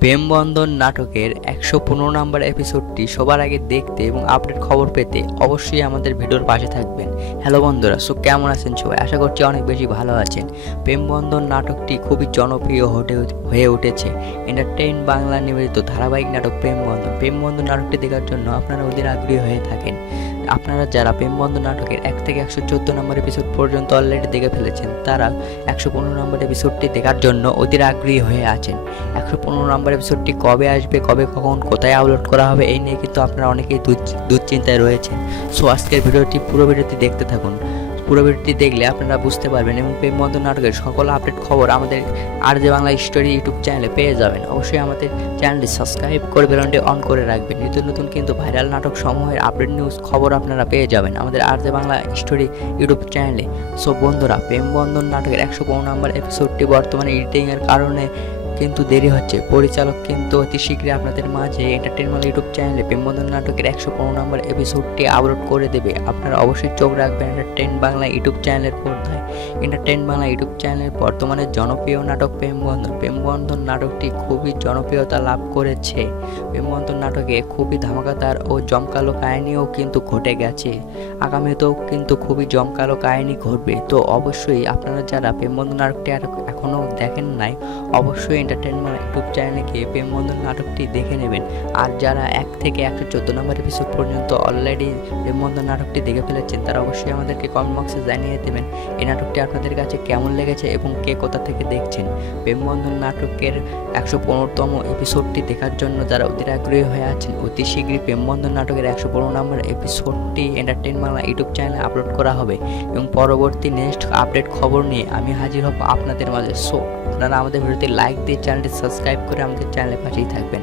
প্রেমবন্ধন নাটকের একশো পনেরো নম্বর এপিসোডটি সবার আগে দেখতে এবং আপডেট খবর পেতে অবশ্যই আমাদের ভিডিওর পাশে থাকবেন। হ্যালো বন্ধুরা সো কেমন আছেন সবাই? আশা করছি অনেক বেশি ভালো আছেন। প্রেমবন্ধন নাটকটি খুবই জনপ্রিয় হতে হয়ে উঠেছে। এন্টারটেইন বাংলা নিবেদিত ধারাবাহিক নাটক প্রেমবন্ধন। প্রেমবন্ধন নাটকটি দেখার জন্য আপনারা অধীর আগ্রহী হয়ে থাকেন। আপনারা যারা প্রেমবন্ধ নাটকের এক থেকে একশো চোদ্দ নম্বর এপিসোড পর্যন্ত অলরেডি দেখে ফেলেছেন, তারা একশো পনেরো নম্বর এপিসোডটি দেখার জন্য অতির আগ্রহী হয়ে আছেন। একশো পনেরো নম্বর এপিসোডটি কবে আসবে, কবে, কখন, কোথায় আপলোড করা হবে, এই নিয়ে কিন্তু আপনারা অনেকেই দুশ্চ- দুশ্চিন্তায় রয়েছেন। সো আজকের ভিডিওটি পুরো ভিডিওটি দেখতে থাকুন। পুরো ভিডিওটি দেখলে আপনারা বুঝতে পারবেন এবং প্রেমবন্ধন নাটকের সকল আপডেট খবর আমাদের আর যে বাংলা স্টোরি ইউটিউব চ্যানেলে পেয়ে যাবেন। অবশ্যই আমাদের চ্যানেলটি সাবস্ক্রাইব করে বেলনটি অন করে রাখবেন। নতুন নতুন কিন্তু ভাইরাল নাটক সমূহের আপডেট নিউজ খবর আপনারা পেয়ে যাবেন আমাদের আর যে বাংলা স্টোরি ইউটিউব চ্যানেলে। সো বন্ধুরা প্রেমবন্ধন নাটকের একশো পনেরো নম্বর এপিসোডটি বর্তমানে এডিটিংয়ের কারণে কিন্তু দেরি হচ্ছে। পরিচালক কিন্তু অতি শীঘ্রই আপনাদের মাঝে এন্টারটেনমেন্ট ইউটিউব চ্যানেলে প্রেমবন্ধন নাটকের একশো পনেরো নম্বর এপিসোডটি আপলোড করে দেবে। আপনারা অবশ্যই চোখ রাখবেন এন্টারটেন বাংলা ইউটিউব চ্যানেলের পর্দায়। এন্টারটেন বাংলা ইউটিউব চ্যানেলের বর্তমানে জনপ্রিয় নাটক প্রেমবন্ধন। প্রেমবন্ধন নাটকটি খুবই জনপ্রিয়তা লাভ করেছে। প্রেমবন্ধন নাটকে খুবই ধামাকাদার ও জমকালো কাহিনীও কিন্তু ঘটে গেছে। আগামীতেও কিন্তু খুবই জমকালো কাহিনী ঘটবে। তো অবশ্যই আপনারা যারা প্রেমবন্ধন নাটকটি এখনও দেখেন নাই, অবশ্যই এন্টারটেনমেন্ট ইউটিউব চ্যানেলে গিয়ে প্রেমবন্ধন নাটকটি দেখে নেবেন। আর যারা এক থেকে একশো চোদ্দ নম্বর এপিসোড পর্যন্ত অলরেডি প্রেমবন্ধন নাটকটি দেখে ফেলেছেন, তারা অবশ্যই আমাদেরকে কমেন্ট বক্সে জানিয়ে দেবেন এই নাটকটি আপনাদের কাছে কেমন লেগেছে এবং কে কোথা থেকে দেখছেন। প্রেমবন্ধন নাটকের একশো পনেরোতম এপিসোডটি দেখার জন্য যারা অধীর আগ্রহী হয়ে আছেন, অতি শীঘ্রই প্রেমবন্ধন নাটকের একশো পনেরো নম্বর এপিসোডটি এন্টারটেন বাংলা ইউটিউব চ্যানেলে আপলোড করা হবে। এবং পরবর্তী নেক্সট আপডেট খবর নিয়ে আমি হাজির হব আপনাদের মাঝে। সো আপনারা আমাদের ভিডিওতে লাইক দিয়ে চ্যানেলটি সাবস্ক্রাইব করে আমাদের চ্যানেলের পাশেই থাকবেন।